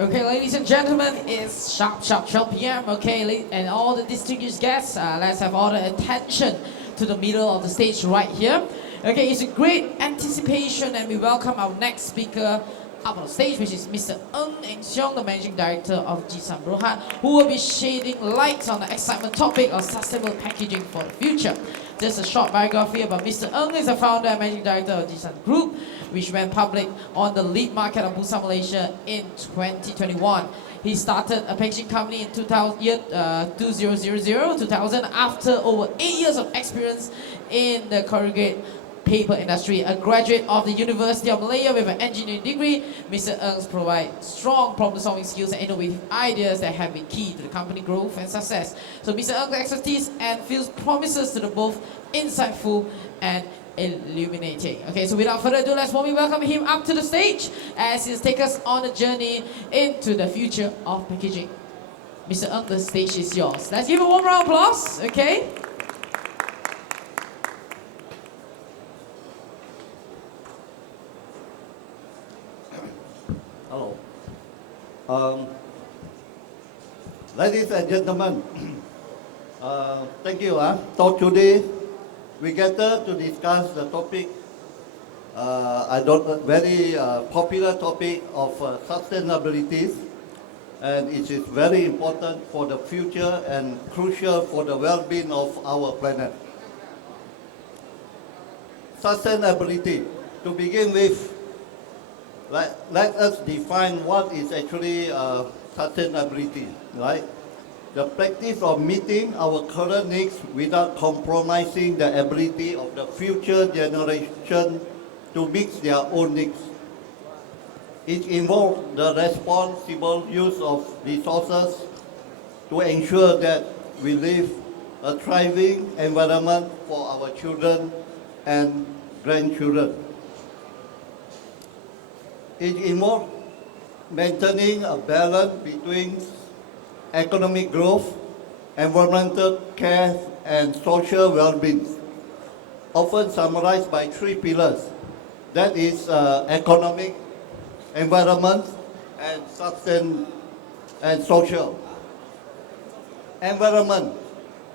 Okay, ladies and gentlemen, it's sharp 12 p.m. Okay, and all the distinguished guests, let's have all the attention to the middle of the stage right here. Okay, it's a great anticipation, and we welcome our next speaker up on stage, which is Mr. Siong, the Managing Director of Jishan Berhad, who will be shedding light on the excitement topic of sustainable packaging for the future. Just a short biography about Mr. Ng is the founder and Managing Director of Jishan Group, which went public on the lead market of Busan, Malaysia in 2021. He started a packaging company in 2000 after over 8 years of experience in the corrugated paper industry. A graduate of the University of Malaya with an engineering degree, Mr. Ng provides strong problem-solving skills and innovative ideas that have been key to the company growth and success. So Mr. Ng's expertise and fields promises to the both insightful and illuminating. Okay, so without further ado, let's warmly welcome him up to the stage as he'll take us on a journey into the future of packaging. Mr. Ng, the stage is yours. Let's give a warm round of applause, okay? Hello. Ladies and gentlemen, thank you. So today we gather to discuss the topic, very popular topic of sustainability, and it is very important for the future and crucial for the well-being of our planet. Sustainability. To begin with, let us define what is actually sustainability, right? The practice of meeting our current needs without compromising the ability of the future generation to meet their own needs. It involves the responsible use of resources to ensure that we live a thriving environment for our children and grandchildren. It involves maintaining a balance between economic growth, environmental care, and social well-being, often summarized by three pillars. That is economic, environment, and sustain and social. Environment,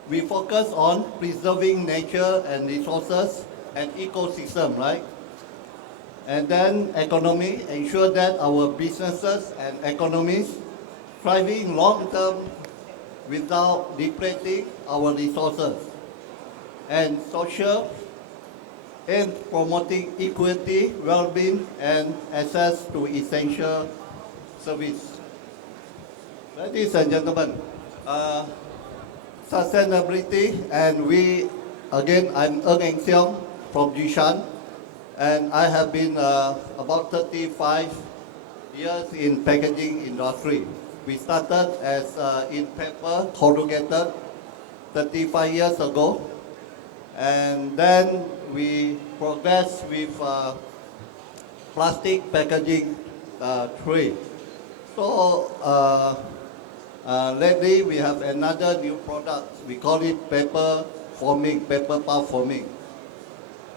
we focus on preserving nature and resources and ecosystem, right? And then economy, ensure that our businesses and economies thriving long-term without depleting our resources. And social, in promoting equity, well-being, and access to essential service. Ladies and gentlemen, sustainability, and I'm Eng Siong from Jishan, and I have been about 35 years in packaging industry. We started as in paper, corrugated, 35 years ago. And then we progressed with plastic packaging tray. So lately we have another new product. We call it paper forming, paper pulp forming.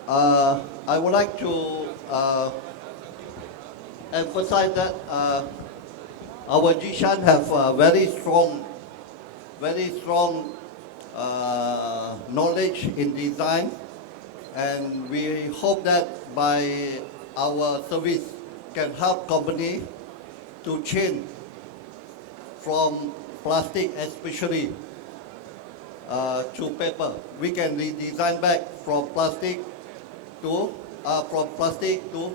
I would like to emphasize that our Jishan have very strong knowledge in design, and we hope that by our service can help company to change from plastic especially to paper. We can redesign back from plastic to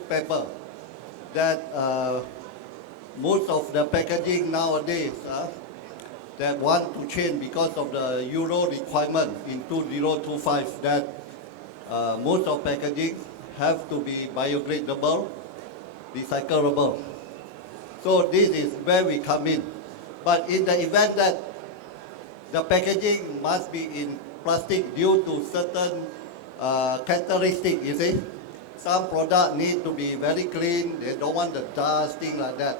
paper. That most of the packaging nowadays that want to change because of the Euro requirement in 2025 that most of packaging have to be biodegradable, recyclable. So this is where we come in. But in the event that the packaging must be in plastic due to certain characteristics, you see, some product need to be very clean, they don't want the dust, things like that.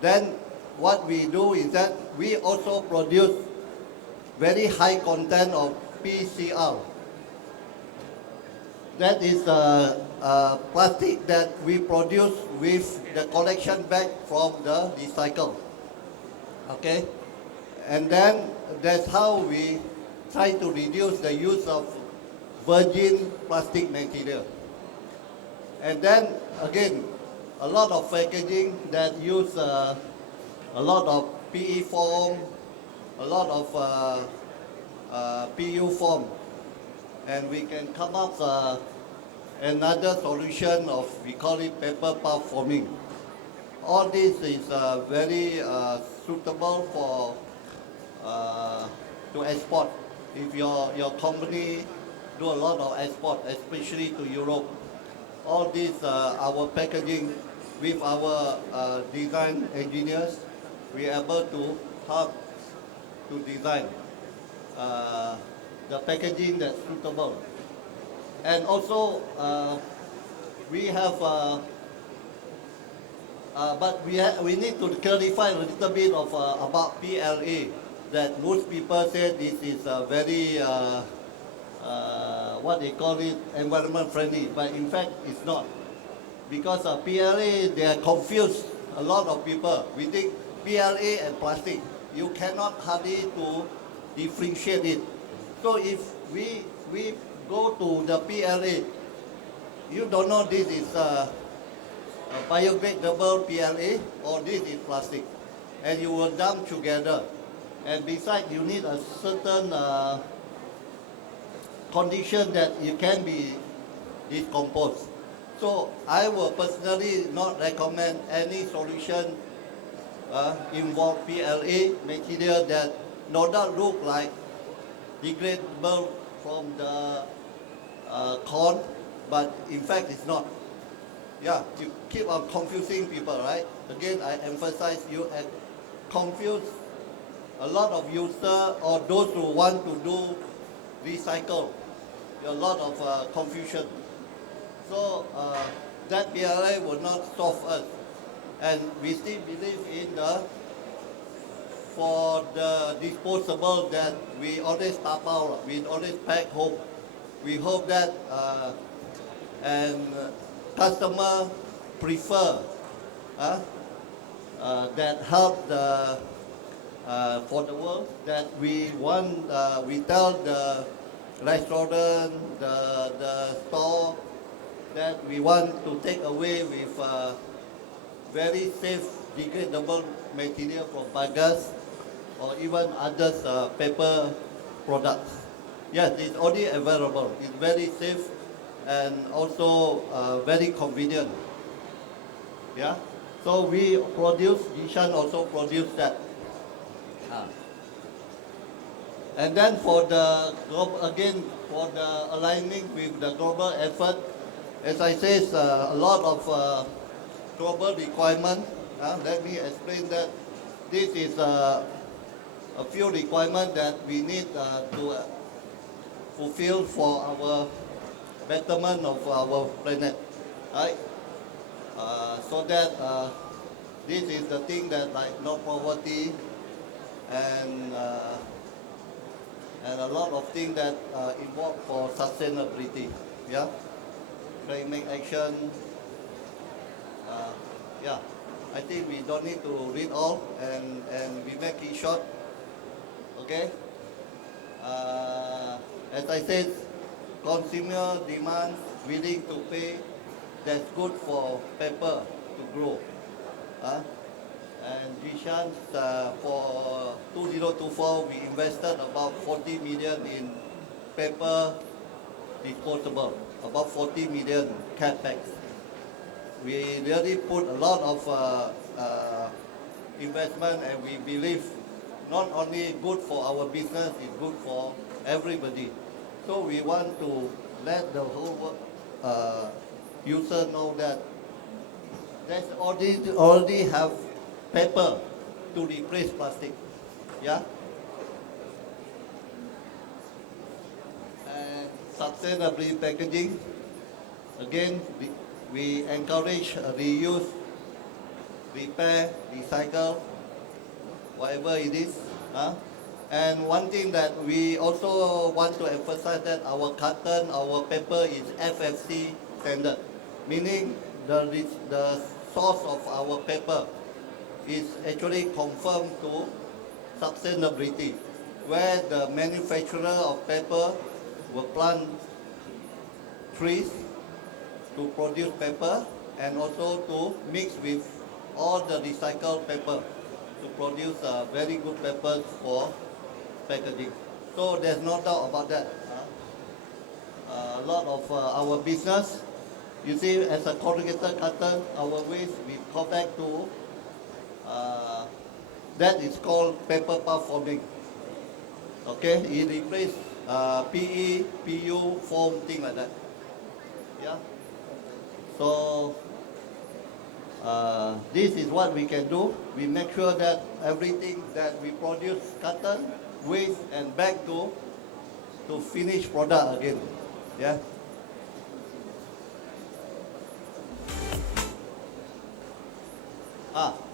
Then what we do is that we also produce very high content of PCR. That is plastic that we produce with the collection bag from the recycle. Okay? And then that's how we try to reduce the use of virgin plastic material. And then again, a lot of packaging that use a lot of PE foam, a lot of PU foam, and we can come up another solution of, we call it paper pulp foaming. All this is very suitable for to export. If your company do a lot of export, especially to Europe, all these our packaging with our design engineers, we are able to help to design the packaging that's suitable. And also we have but we need to clarify a little bit of about PLA, that most people say this is very what they call it, environment friendly, but in fact it's not. Because PLA, they are confused, a lot of people. We think PLA and plastic, you cannot hardly to differentiate it. So if we go to the PLA, you don't know this is biodegradable PLA or this is plastic, and you will dump together. And besides, you need a certain condition that it can be decomposed. So I will personally not recommend any solution involve PLA material that not look like degradable from the corn, but in fact it's not. Yeah, you keep on confusing people, right? Again, I emphasize you have confused a lot of users or those who want to do recycle. There are a lot of confusion. So that PLA will not solve us. And we still believe in for the disposable that we always tap out, we always pack home. We hope that and customer prefer that help the for the world, that we want, we tell the restaurant, the store, that we want to take away with very safe degradable material from bagasse or even others paper products. Yes, it's already available. It's very safe and also very convenient. Yeah. So we produce, Jishan also produce that. And then for the again for the aligning with the global effort, as I said, a lot of global requirement. Let me explain that. This is a few requirements that we need to fulfill for our betterment of our planet, right? So that this is the thing that like no poverty and a lot of things that involve for sustainability. Yeah, climate action. Yeah, I think we don't need to read all, and we make it short. Okay. As I said, consumer demand willing to pay. That's good for paper to grow. And Jishan, for 2024, we invested about 40 million in paper disposable, about 40 million capex. We really put a lot of investment, and we believe not only good for our business, it's good for everybody. So we want to let the whole user know that there's already have paper to replace plastic. Yeah. And sustainability packaging. Again, we encourage reuse, repair, recycle, whatever it is. And one thing that we also want to emphasize that our carton, our paper is FFC standard, meaning the source of our paper is actually confirmed to sustainability, where the manufacturer of paper will plant trees to produce paper and also to mix with all the recycled paper to produce very good papers for packaging. So there's no doubt about that. A lot of our business, you see, as a corrugated carton, our waste we go back to that is called paper pulp forming. Okay, it replaces PE, PU, foam, thing like that. Yeah. So this is what we can do. We make sure that everything that we produce, carton, waste, and back to finished product again. Yeah.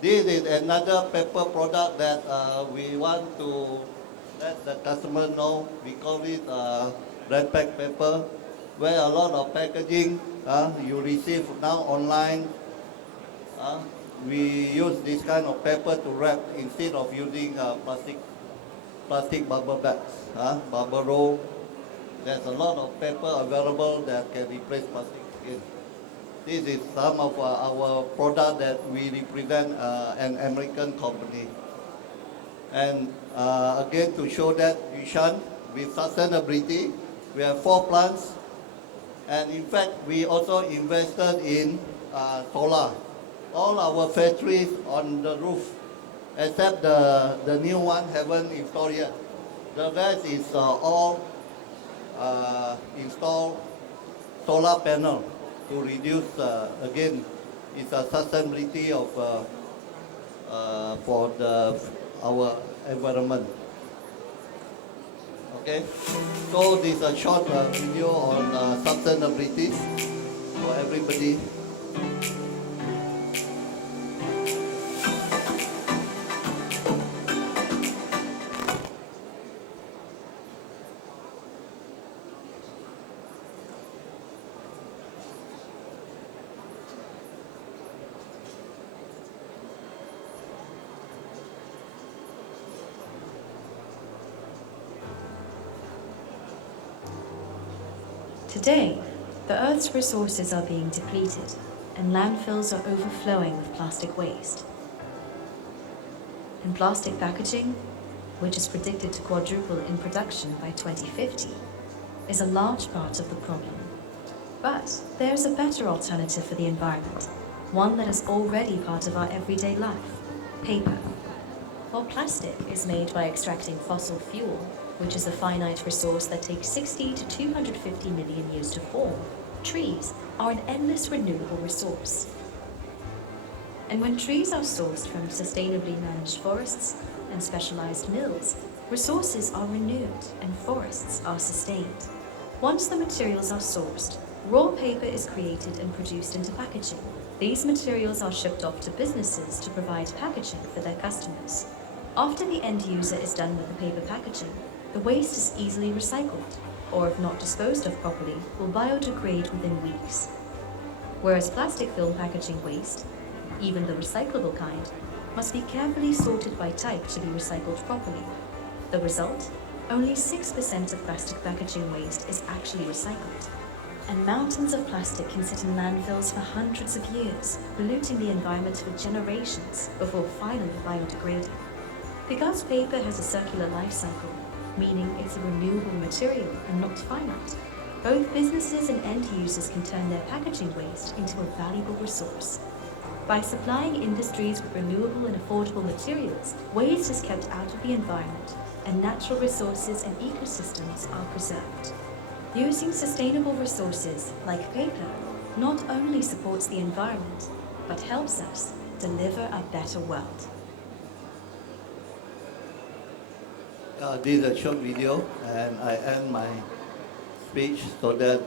This is another paper product that we want to let the customer know. We call it red pack paper, where a lot of packaging you receive now online. We use this kind of paper to wrap instead of using plastic bubble bags, bubble roll. There's a lot of paper available that can replace plastic again. This is some of our product that we represent an American company. And again, to show that Jishan, with sustainability, we have 4 plants. And in fact, we also invested in solar. All our factories on the roof, except the new one haven't installed yet. The rest is all installed solar panel to reduce, again, it's a sustainability of for our environment. Okay, so this is a short video on sustainability for everybody. Today, the Earth's resources are being depleted and landfills are overflowing with plastic waste. And plastic packaging, which is predicted to quadruple in production by 2050, is a large part of the problem. But there's a better alternative for the environment, one that is already part of our everyday life: paper. While plastic is made by extracting fossil fuel, which is a finite resource that takes 60 to 250 million years to form, trees are an endless renewable resource. And when trees are sourced from sustainably managed forests and specialized mills, resources are renewed and forests are sustained. Once the materials are sourced, raw paper is created and produced into packaging. These materials are shipped off to businesses to provide packaging for their customers. After the end user is done with the paper packaging, the waste is easily recycled, or if not disposed of properly, will biodegrade within weeks. Whereas plastic film packaging waste, even the recyclable kind, must be carefully sorted by type to be recycled properly. The result? Only 6% of plastic packaging waste is actually recycled. And mountains of plastic can sit in landfills for hundreds of years, polluting the environment for generations before finally biodegrading. Because paper has a circular life cycle, meaning it's a renewable material and not finite, both businesses and end users can turn their packaging waste into a valuable resource. By supplying industries with renewable and affordable materials, waste is kept out of the environment, and natural resources and ecosystems are preserved. Using sustainable resources, like paper, not only supports the environment, but helps us deliver a better world. This is a short video, and I end my speech so that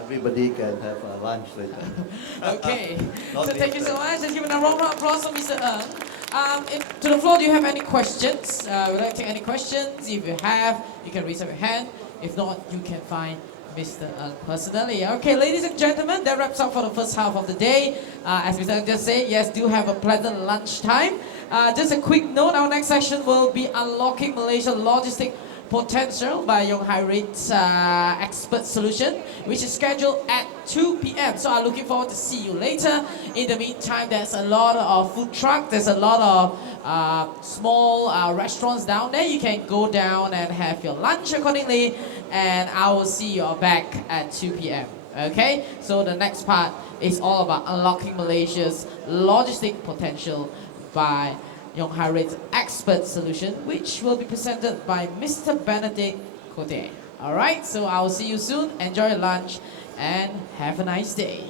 everybody can have a lunch later. Okay, Not so thank you so much. Let's give a round of applause for Mr. Ng. To the floor, do you have any questions? Would I take any questions? If you have, you can raise up your hand. If not, you can find Mr. personally. Okay, ladies and gentlemen, that wraps up for the first half of the day. As Mr. just said, yes, do have a pleasant lunchtime. Just a quick note, our next session will be Unlocking Malaysia Logistic Potential by Yong Hai Rate's Expert Solution, which is scheduled at 2 p.m. So I'm looking forward to see you later. In the meantime, there's a lot of food trucks, there's a lot of small restaurants down there. You can go down and have your lunch accordingly, and I will see you all back at 2 p.m. Okay, so the next part is all about unlocking Malaysia's logistic potential by Yong Hai Rate's Expert Solution, which will be presented by Mr. Benedict Cote. Alright, so I will see you soon. Enjoy your lunch and have a nice day.